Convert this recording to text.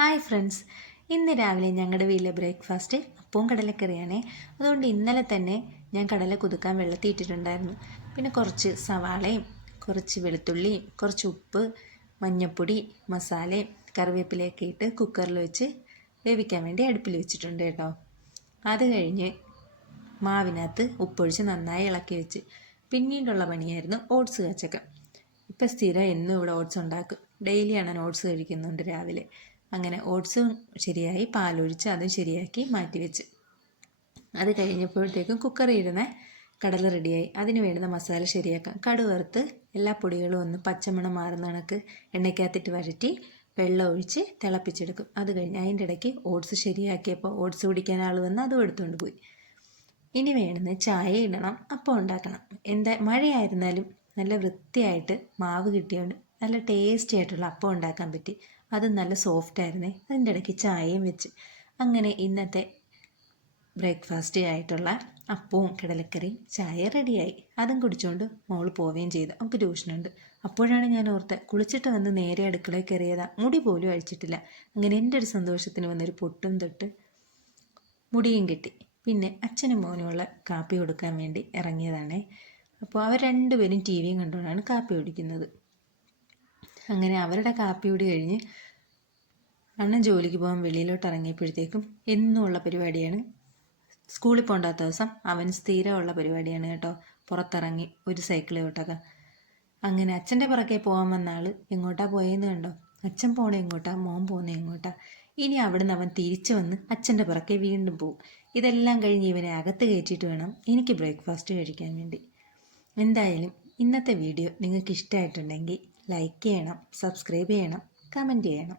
Hi friends, ഇന്ന് രാവിലെ ഞങ്ങളുടെ വീട്ടിലെ ബ്രേക്ക്ഫാസ്റ്റ് അപ്പവും കടലക്കറിയാണേ. അതുകൊണ്ട് ഇന്നലെ തന്നെ ഞാൻ കടല കുതുക്കാൻ വെള്ളത്തിയിട്ടിട്ടുണ്ടായിരുന്നു. പിന്നെ കുറച്ച് സവാളയും കുറച്ച് വെളുത്തുള്ളിയും കുറച്ച് ഉപ്പ്, മഞ്ഞൾപ്പൊടി, മസാലയും കറിവേപ്പിലയൊക്കെ ഇട്ട് കുക്കറിൽ വെച്ച് വേവിക്കാൻ വേണ്ടി അടുപ്പിൽ വെച്ചിട്ടുണ്ട് കേട്ടോ. അത് കഴിഞ്ഞ് മാവിനകത്ത് ഉപ്പൊഴിച്ച് നന്നായി ഇളക്കി വെച്ച് പിന്നീടുള്ള പണിയായിരുന്നു ഓട്സ് കാച്ചക്ക. ഇപ്പം സ്ഥിരം എന്നും ഇവിടെ ഓട്സ് ഉണ്ടാക്കും. ഡെയിലിയാണ് ഓട്സ് കഴിക്കുന്നുണ്ട് രാവിലെ. അങ്ങനെ ഓട്സും ശരിയായി, പാലൊഴിച്ച് അതും ശരിയാക്കി മാറ്റി വെച്ച്. അത് കഴിഞ്ഞപ്പോഴത്തേക്കും കുക്കറിൽ ഇരുന്ന കടല റെഡിയായി. അതിന് വേണ്ടുന്ന മസാല ശരിയാക്കാം. കടുക് വറുത്ത് എല്ലാ പൊടികളും ഒന്ന് പച്ചമണം മാറുന്ന കണക്ക് എണ്ണയ്ക്കകത്തിട്ട് വഴറ്റി വെള്ളം ഒഴിച്ച് തിളപ്പിച്ചെടുക്കും. അത് കഴിഞ്ഞ് അതിൻ്റെ ഇടയ്ക്ക് ഓട്സ് ശരിയാക്കിയപ്പോൾ ഓട്സ് കുടിക്കാൻ ആൾ വന്ന് അതും എടുത്തുകൊണ്ട് പോയി. ഇനി വേണ്ടുന്ന ചായ ഇടണം, അപ്പം ഉണ്ടാക്കണം. മഴയായിരുന്നാലും നല്ല വൃത്തിയായിട്ട് മാവ് കിട്ടിയോണ്ട് നല്ല ടേസ്റ്റി ആയിട്ടുള്ള അപ്പം ഉണ്ടാക്കാൻ പറ്റി. അത് നല്ല സോഫ്റ്റ് ആയിരുന്നേ. അതിൻ്റെ ഇടയ്ക്ക് ചായയും വെച്ച് അങ്ങനെ ഇന്നത്തെ ബ്രേക്ക്ഫാസ്റ്റ് ആയിട്ടുള്ള അപ്പവും കടലക്കറിയും ചായ റെഡിയായി. അതും കുടിച്ചുകൊണ്ട് മോൾ പോവുകയും ചെയ്തു. നമുക്ക് ട്യൂഷനുണ്ട്. അപ്പോഴാണ് ഞാൻ ഓർത്തത്, കുളിച്ചിട്ട് വന്ന് നേരെ അടുക്കളയിൽ കയറിയതാ, മുടി പോലും അഴിച്ചിട്ടില്ല. അങ്ങനെ എൻ്റെ ഒരു സന്തോഷത്തിന് വന്നൊരു പൊട്ടും തൊട്ട് മുടിയും കെട്ടി. പിന്നെ അച്ഛനും മോനുമുള്ള കാപ്പി കൊടുക്കാൻ വേണ്ടി ഇറങ്ങിയതാണേ. അപ്പോൾ അവർ രണ്ടുപേരും ടി വിയും കണ്ടുകൊണ്ടാണ് കാപ്പി കുടിക്കുന്നത്. അങ്ങനെ അവരുടെ കാപ്പി കൂടി കഴിഞ്ഞ് അണ്ണൻ ജോലിക്ക് പോകാൻ വെളിയിലോട്ട് ഇറങ്ങിയപ്പോഴത്തേക്കും എന്നുമുള്ള പരിപാടിയാണ്. സ്കൂളിൽ പോകാത്ത ദിവസം അവൻ സ്ഥിരമുള്ള പരിപാടിയാണ് കേട്ടോ. പുറത്തിറങ്ങി ഒരു സൈക്കിൾ ഓട്ടൊക്കെ. അങ്ങനെ അച്ഛൻ്റെ പുറകെ പോകാൻ വന്ന ആൾ എങ്ങോട്ടാ പോയെന്ന് കണ്ടോ. അച്ഛൻ പോണേ എങ്ങോട്ടാ, മോൻ പോകുന്നത് എങ്ങോട്ടാ. ഇനി അവിടുന്ന് അവൻ തിരിച്ചു വന്ന് അച്ഛൻ്റെ പുറകെ വീണ്ടും പോവും. ഇതെല്ലാം കഴിഞ്ഞ് ഇവനെ അകത്ത് കയറ്റിയിട്ട് വേണം എനിക്ക് ബ്രേക്ക്ഫാസ്റ്റ് കഴിക്കാൻ വേണ്ടി. എന്തായാലും ഇന്നത്തെ വീഡിയോ നിങ്ങൾക്ക് ഇഷ്ടമായിട്ടുണ്ടെങ്കിൽ ലൈക്ക് ചെയ്യണം, സബ്സ്ക്രൈബ് ചെയ്യണം, കമൻറ്റ് ചെയ്യണം.